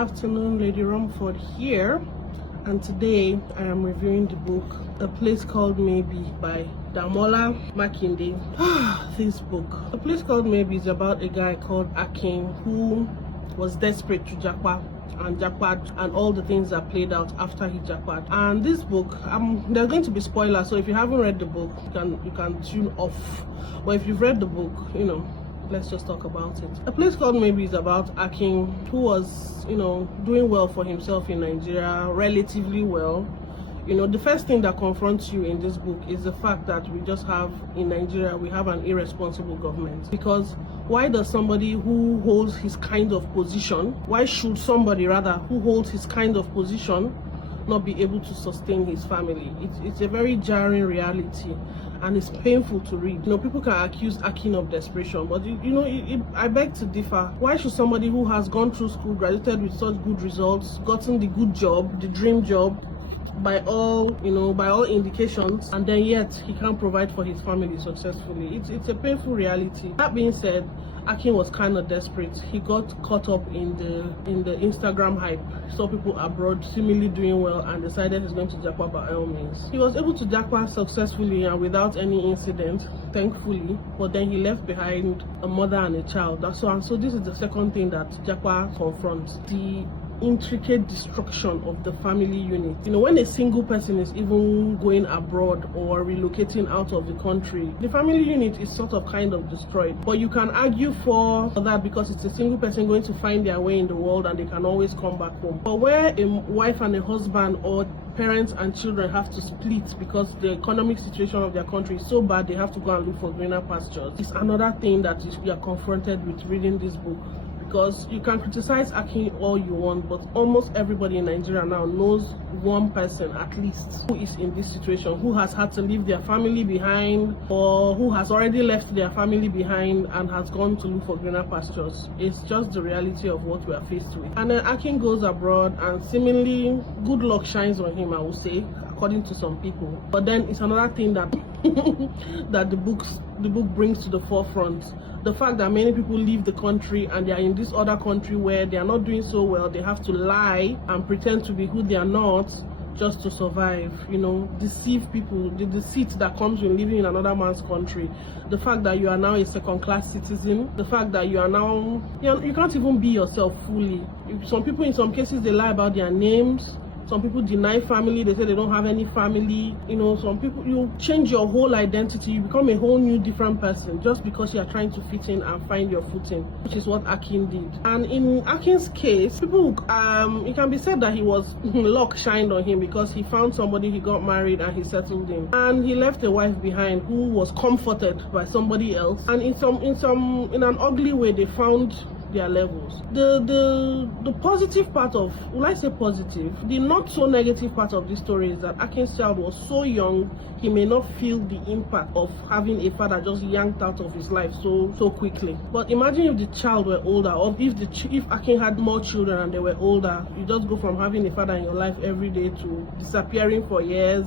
afternoon, Lady Rumford here, and today I am reviewing the book A Place Called Maybe by Damola Makinde. This book, A Place Called Maybe, is about a guy called Akin who was desperate to jackpot and all the things that played out after he jackpot. And this book, there's going to be spoilers, so if you haven't read the book, you can tune off. But if you've read the book, let's just talk about it. A Place Called Maybe is about Akin, who was, doing well for himself in Nigeria, relatively well. The first thing that confronts you in this book is the fact that in Nigeria, we have an irresponsible government. Because why does somebody who holds his kind of position, why should somebody rather who holds his kind of position not be able to sustain his family? It's a very jarring reality, and it's painful to read. People can accuse Akin of desperation, but I beg to differ. Why should somebody who has gone through school, graduated with such good results, gotten the good job, the dream job, by all indications, and then yet he can't provide for his family successfully? It's a painful reality. That being said, Akin was kind of desperate. He got caught up in the Instagram hype. Saw people abroad seemingly doing well and decided he's going to jackpot by all means. He was able to jackpot successfully and without any incident, thankfully, but then he left behind a mother and a child. So this is the second thing that jackpot confronts: the intricate destruction of the family unit. When a single person is even going abroad or relocating out of the country, the family unit is sort of kind of destroyed. But you can argue for that because it's a single person going to find their way in the world and they can always come back home. But where a wife and a husband or parents and children have to split because the economic situation of their country is so bad they have to go and look for greener pastures, it's another thing that you are confronted with reading this book. Because you can criticize Akin all you want, but almost everybody in Nigeria now knows one person at least who is in this situation, who has had to leave their family behind, or who has already left their family behind and has gone to look for greener pastures. It's just the reality of what we are faced with. And then Akin goes abroad and seemingly good luck shines on him, I would say, according to some people. But then it's another thing that that the book brings to the forefront. The fact that many people leave the country and they are in this other country where they are not doing so well, they have to lie and pretend to be who they are not just to survive, deceive people, the deceit that comes with living in another man's country. The fact that you are now a second-class citizen, the fact that you are now, you can't even be yourself fully. Some people, in some cases, they lie about their names. Some people deny family, they say they don't have any family. Some people, you change your whole identity, you become a whole new different person just because you are trying to fit in and find your footing, which is what Akin did. And in Akin's case, it can be said that he was luck shined on him because he found somebody, he got married and he settled in. And he left a wife behind who was comforted by somebody else. And in an ugly way, they found their levels. The positive part of, will I say positive, the not so negative part of this story is that Akin's child was so young, he may not feel the impact of having a father just yanked out of his life so quickly. But imagine if the child were older, or if Akin had more children and they were older. You just go from having a father in your life every day to disappearing for years,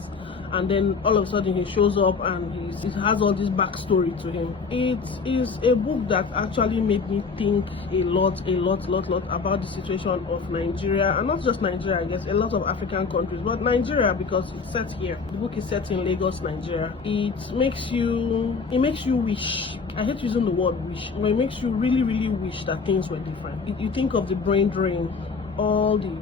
and then all of a sudden he shows up and he has all this backstory to him. It is a book that actually made me think a lot about the situation of Nigeria, and not just Nigeria, I guess a lot of African countries, but Nigeria because it's set here. The book is set in Lagos, Nigeria. It makes you wish. I hate using the word wish, but it makes you really wish that things were different. You think of the brain drain, all the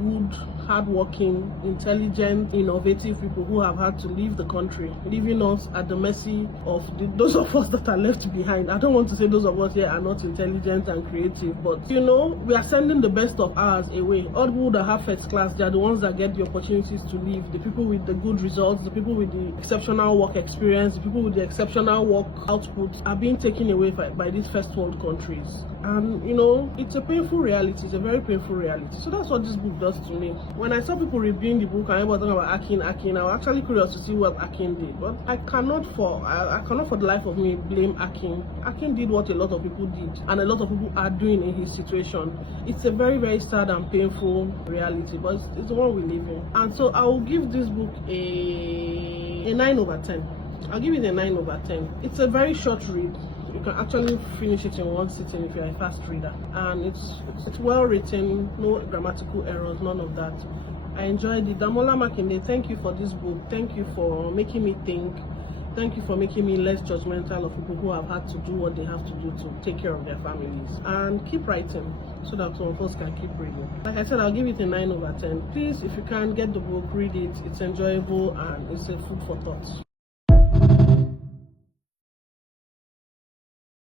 good, hardworking, intelligent, innovative people who have had to leave the country, leaving us at the mercy of those of us that are left behind. I don't want to say those of us here are not intelligent and creative, but we are sending the best of ours away. All people that have first class, they are the ones that get the opportunities to leave. The people with the good results, the people with the exceptional work experience, the people with the exceptional work output are being taken away by these first world countries. And it's a painful reality. It's a very painful reality. So that's what this book does to me. When I saw people reviewing the book and everyone talking about Akin, I was actually curious to see what Akin did. But I cannot for the life of me blame Akin. Akin did what a lot of people did, and a lot of people are doing in his situation. It's a very, very sad and painful reality, but it's the one we live in. And so I will give this book a 9/10. I'll give it a 9/10. It's a very short read. You can actually finish it in one sitting if you're a fast reader, and it's well written, no grammatical errors, none of that. I enjoyed it. Damola Makinde, thank you for this book. Thank you for making me think. Thank you for making me less judgmental of people who have had to do what they have to do to take care of their families. And keep writing so that some of us can keep reading. Like I said, I'll give it a 9 over 10. Please, if you can, get the book, read it. It's enjoyable and it's a food for thought.